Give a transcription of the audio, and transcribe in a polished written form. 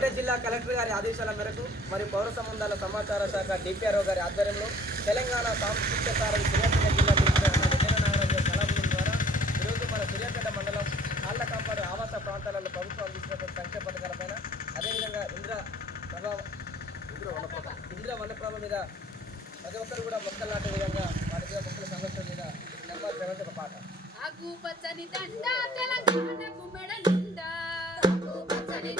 సూర్యాపేట జిల్లా కలెక్టర్ గారి ఆదేశాల మేరకు మరియు పౌర సంబంధాల సమాచార శాఖ డిపిఆర్ఓ గారి ఆధ్వర్యంలో తెలంగాణ సాంస్కృతిక సారథి సూర్యాపేట జిల్లా విజయనగరం కళాబృందం ద్వారా ఈరోజు మన సూర్యాపేట మండలం కాళ్ళకాంపాడు ఆవాస ప్రాంతాలలో ప్రభుత్వం అందించినటువంటి సంక్షేమ పథకాలపైన అదేవిధంగా ఇంద్ర వనప్రభ మీద ప్రతి ఒక్కరు కూడా మొక్కలు నాటే విధంగా వాటి మీద మొక్కల సంరక్షణ మీద నెంబర్ 7 ఒక పాట. ఆకు పచ్చని దండ తెలంగాణకు మెడ నిండా, ఆకు పచ్చని